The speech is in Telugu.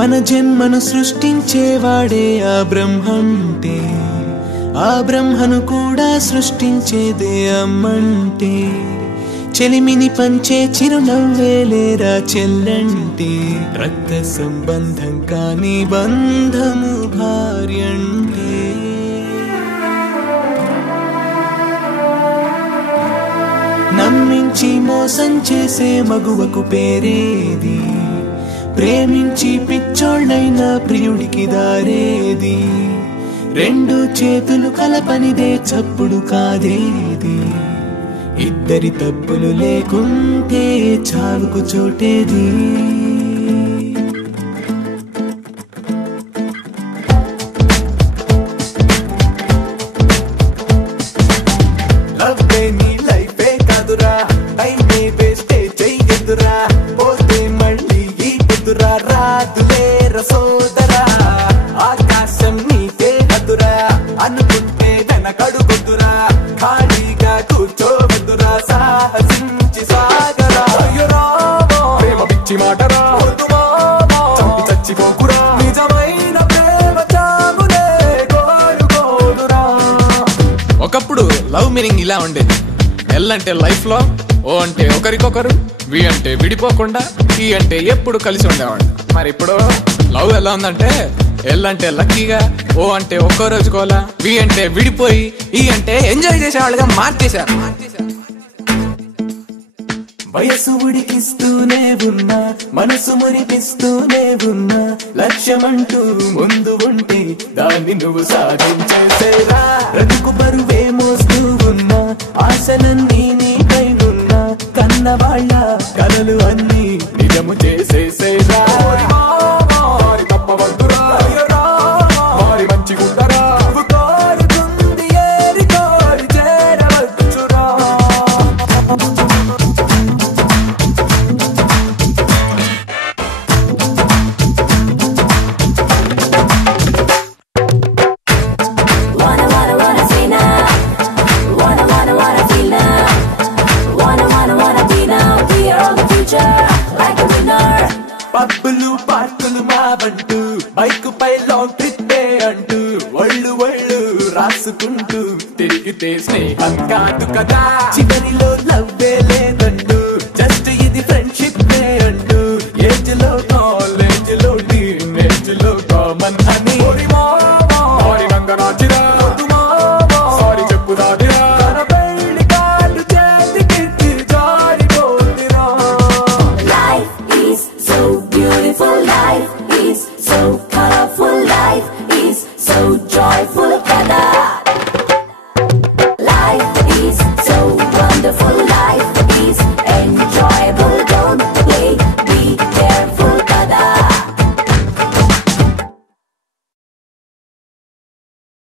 మన జన్మను సృష్టించేవాడే ఆ బ్రహ్మంటే, ఆ బ్రహ్మను కూడా సృష్టించేదే అమ్మంటే, చెలిమిని పంచే చిరునవ్వేలేరా చెల్లంటే, రక్త సంబంధం కాని బంధము భార్యంటే. నమ్మించి మోసం చేసే మగువకు పేరేది, ప్రేమించి పిచ్చోళ్ళైనా ప్రియుడికి దారేది, రెండు చేతులు కలపనిదే చప్పుడు కాదేది, ఇద్దరి తప్పులు లేకుంటే చావుకు చోటేది. లవ్వే నీ లైఫే కాదురా, టైమే వేస్టే చెయ్యదురా, పోతే మళ్ళీ ఈ కుదురా రాదులేరా సోదరా. ఆకాశం నీకే అదురా, అనుకుంటే వెనకడుగుదురా, ఖాళీగా కూర్చోవద్దురా, సాహసించి సాగరా. ప్రేమ పిచ్చి మాటరా, చంపి చచ్చిపోకురా, నిజమైన ప్రేమ చామునే కోరుకోదురా. ఒకప్పుడు లవ్ మీనింగ్ ఇలా ఉండేది. ఎల్ అంటే లైఫ్ లో, ఓ అంటే ఒకరికొకరు, వి అంటే విడిపోకుండా, ఈ అంటే ఎప్పుడు కలిసి ఉండేవాడు. మరి ఇప్పుడు లవ్ ఎలా ఉందంటే, ఎల్ అంటే లక్కీగా, ఓ అంటే ఒక్కో రోజుకోలా, వి అంటే విడిపోయి, ఈ అంటే ఎంజాయ్ చేసేవాళ్ళుగా మార్చేశారు. వయసు ఉడికిస్తూనే ఉన్నా, మనసు మురిపిస్తూనే ఉన్నా, లక్ష్యమంటూ ముందు ఉంటే దాన్ని నువ్వు సాధించేసేరా. బ్రతుకు బరువే మోస్తూ ఉన్నా, ఆశలన్నీ నీపైనున్నా, కన్నవాళ్ళ కలలు అన్నీ నిజము చేసేసేరా. తప్పవద్దురా, వారి మంచి గుండరా, కోరుతుంది ఏరి కోరి చేరవచ్చురా. పబ్బులు పార్కులు మావంటూ, బైకు పై లాంగ్ ట్రిప్పే అంటూ, ఒళ్ళు ఒళ్ళు రాసుకుంటూ తిరిగితే స్నేహం కాదు కదా. చివరిలో లవ్వే లేదంటూ, జస్ట్ ఇది ఫ్రెండ్షిప్ అంటూ, ఏజ్ లో కాలేజ్ లో టీనేజ్ లో కామన్ అని. సారీ చెప్పు దాదిరా, పెళ్లి కాదు చేతికి జారిపోతిరా. Life is so beautiful, life is so colorful, life is so joyful.